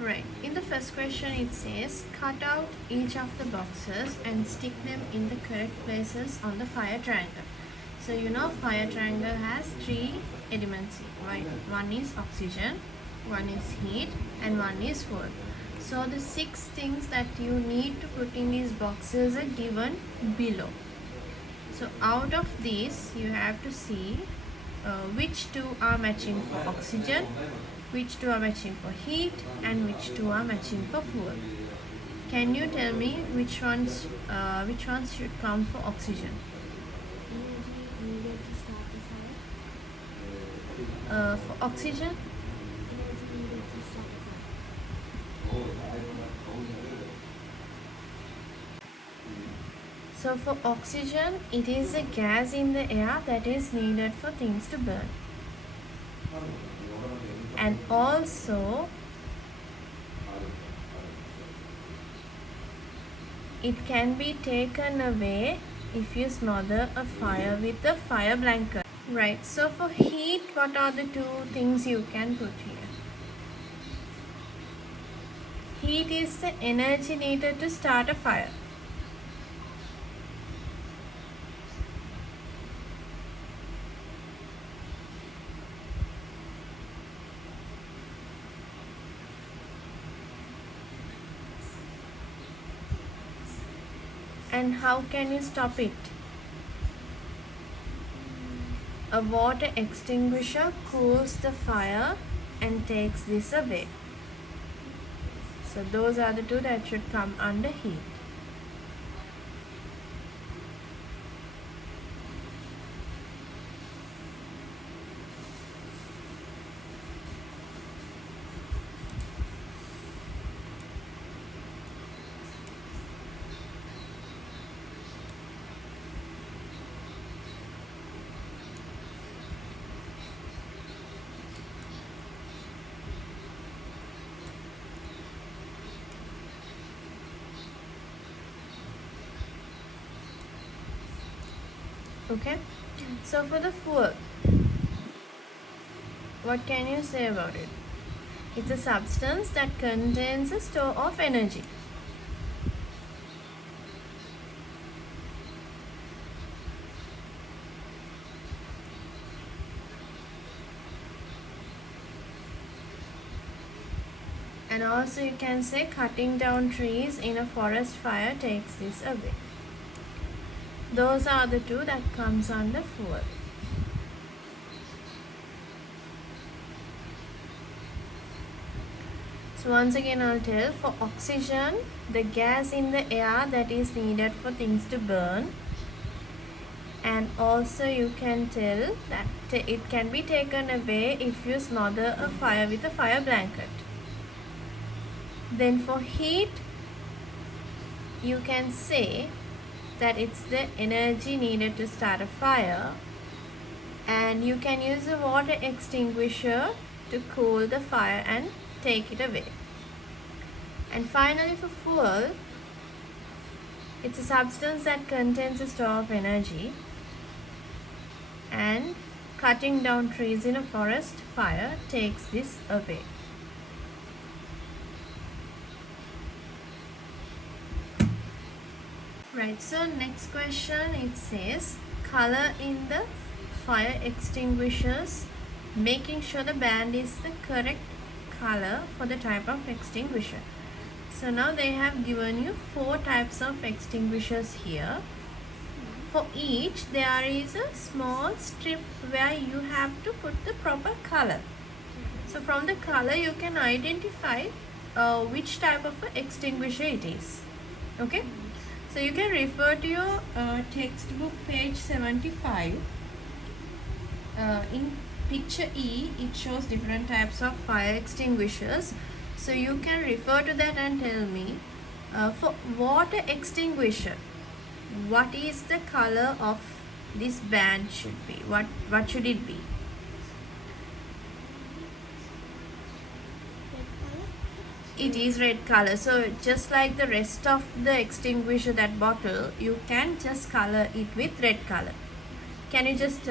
Right. In the first question it says cut out each of the boxes and stick them in the correct places on the fire triangle. So you know fire triangle has three elements, right? One is oxygen, one is heat, and one is fuel. So the 6 things that you need to put in these boxes are given below. So out of these you have to see which two are matching for oxygen, which two are matching for heat, and which two are matching for fuel. Can you tell me which ones should come for oxygen? Energy needed to start the fire. For oxygen, Energy needed to start the fire. so for oxygen, it is a gas in the air that is needed for things to burn. And also, it can be taken away if you smother a fire with a fire blanket. Right, so for heat, what are the 2 things you can put here? Heat is the energy needed to start a fire. And how can you stop it? A water extinguisher cools the fire and takes this away. So those are the 2 that should come under heat. Okay, so for the fuel, what can you say about it? It's a substance that contains a store of energy. And also you can say cutting down trees in a forest fire takes this away. Those are the 2 that comes under fuel. So once again I'll tell, for oxygen, the gas in the air that is needed for things to burn. And also you can tell that it can be taken away if you smother a fire with a fire blanket. Then for heat, you can say that it's the energy needed to start a fire, and you can use a water extinguisher to cool the fire and take it away. And finally for fuel, it's a substance that contains a store of energy, and cutting down trees in a forest fire takes this away. Right, so next question, it says color in the fire extinguishers, making sure the band is the correct color for the type of extinguisher. So now they have given you 4 types of extinguishers here. For each there is a small strip where you have to put the proper color. So from the color you can identify which type of extinguisher it is. Okay. So you can refer to your textbook page 75. In picture E, it shows different types of fire extinguishers. So you can refer to that and tell me, for water extinguisher, what is the color of this band should be? What should it be? It is red color. So just like the rest of the extinguisher, that bottle, you can just color it with red color. Can you just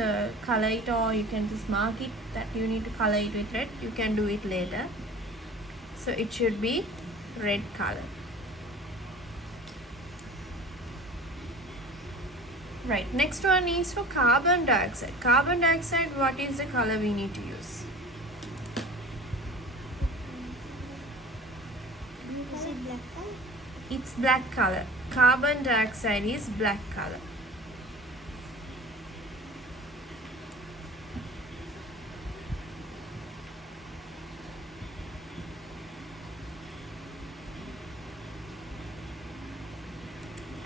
color it, or you can just mark it that you need to color it with red? You can do it later. So it should be red color. Right, next one is for carbon dioxide. Carbon dioxide, what is the color we need to use? Is it black color? It's black color. Carbon dioxide is black color.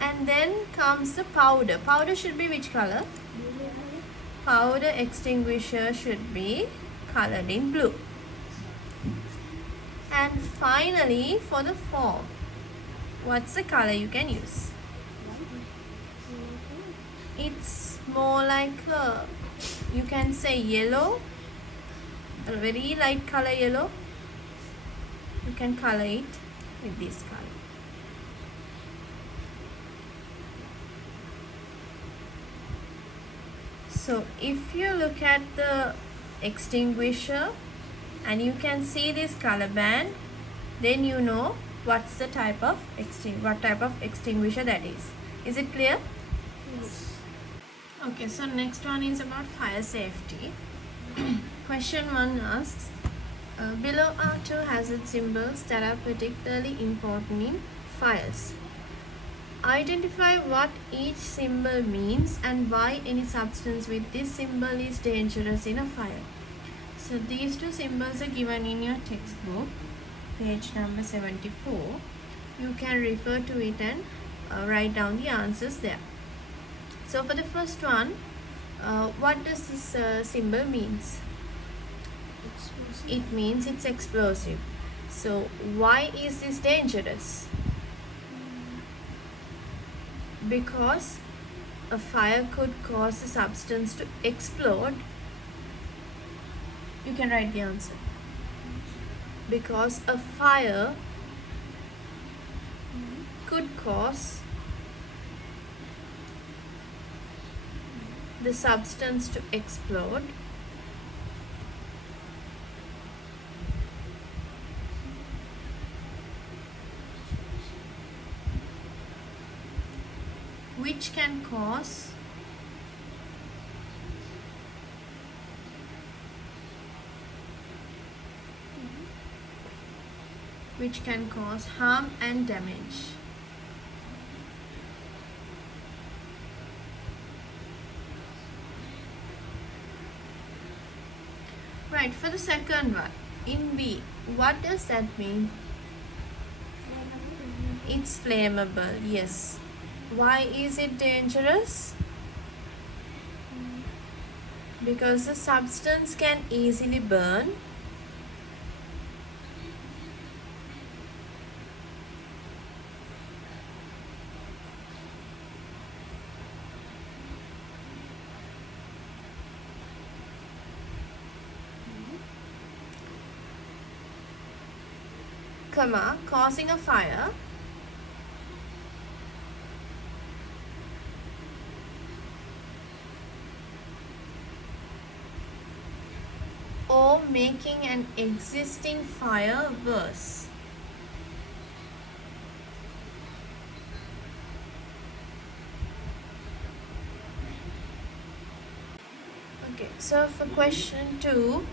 And then comes the powder. Powder should be which color? Blue color? Powder extinguisher should be colored in blue. And finally, for the foam, what's the color you can use? It's more like you can say yellow, a very light color yellow. You can color it with this color. So if you look at the extinguisher and you can see this color band, then you know what's the type of extinguisher that is. Is it clear? Yes. Okay, so next one is about fire safety. Question 1 asks, below are 2 hazard symbols that are particularly important in fires. Identify what each symbol means and why any substance with this symbol is dangerous in a fire. So these 2 symbols are given in your textbook, page number 74. You can refer to it and write down the answers there. So for the first one, what does this symbol means? Explosive. It means it's explosive. So why is this dangerous? Because a fire could cause a substance to explode. You can write the answer. Because a fire could cause the substance to explode. Which can cause harm and damage. Right, for the second one, in B, what does that mean? It's flammable, yes. Why is it dangerous? Because the substance can easily burn. Causing a fire. Or making an existing fire worse. Okay, so for question 2,